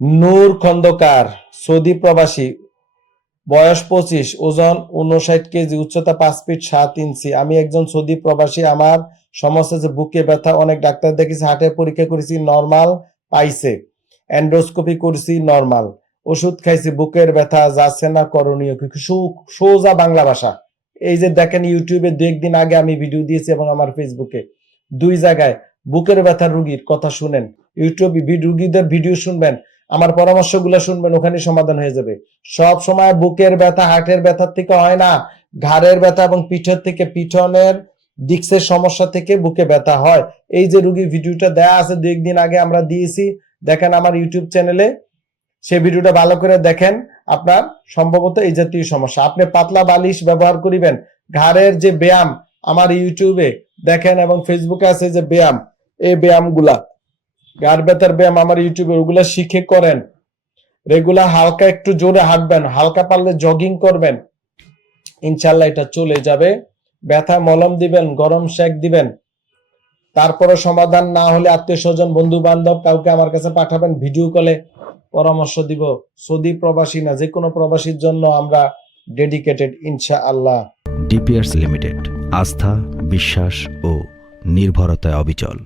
নূর Khandakar, Saudi প্রবাসী, বয়স 25, ওজন 59 কেজি, উচ্চতা 5 ফিট 7 ইঞ্চি। আমি একজন সৌদি প্রবাসী। আমার সমস্যা যে বুকে ব্যথা, অনেক ডাক্তার দেখেছি, হার্টের পরীক্ষা করেছি, নর্মাল পাইছে, এন্ডোস্কোপি করছি, নর্মাল, ওষুধ খাইছি, বুকের ব্যথা যাচ্ছে না, করণীয় কি? সোজা বাংলা ভাষা। এই যে দেখেন, ইউটিউবে 2 দিন আগে আমি ভিডিও দিয়েছি এবং আমার ফেসবুকে 2 জায়গায় বুকের ব্যথার রুগীর কথা শুনেন। ইউটিউবে রুগীদের ভিডিও শুনবেন, আমার পরামর্শগুলো শুনবেন, ওখানে সমাধান হয়ে যাবে। সব সময় বুকের ব্যথা হার্টের ব্যথার থেকে হয় না, ঘাড়ের ব্যথা এবং পিঠের থেকে, পিঠনের ডিস্কের সমস্যা থেকে বুকে ব্যথা হয়। এই যে রুগীর ভিডিওটা দেয়া আছে 2 দিন আগে আমরা দিয়েছি, দেখেন আমার ইউটিউব চ্যানেলে, সেই ভিডিওটা ভালো করে দেখেন। আপনার সম্ভবত এই জাতীয় সমস্যা। আপনি পাতলা বালিশ ব্যবহার করিবেন। ঘাড়ের যে ব্যায়াম আমার ইউটিউবে দেখেন এবং ফেসবুকে আছে যে ব্যায়াম, এই ব্যায়ামগুলা, ঘাড় ব্যথার ব্যায়াম আমার ইউটিউবে, ওগুলা শিখে করেন। রেগুলার হালকা একটু জোরে হাঁটবেন, হালকা পারলে জগিং করবেন, ইনশাল্লাহ এটা চলে যাবে। ব্যথা মলম দিবেন, গরম শেক দিবেন। তারপরে সমাধান না হলে আত্মীয় স্বজন বন্ধু বান্ধব কাউকে আমার কাছে পাঠাবেন, ভিডিও কলে পরামর্শ দিব। সৌদি প্রবাসী না, যে কোনো প্রবাসীর জন্য আমরা ডেডিকেটেড, ইনশাআল্লাহ। ডিপিয়ার্স লিমিটেড, আস্থা, বিশ্বাস ও নির্ভরতায় অবিচল।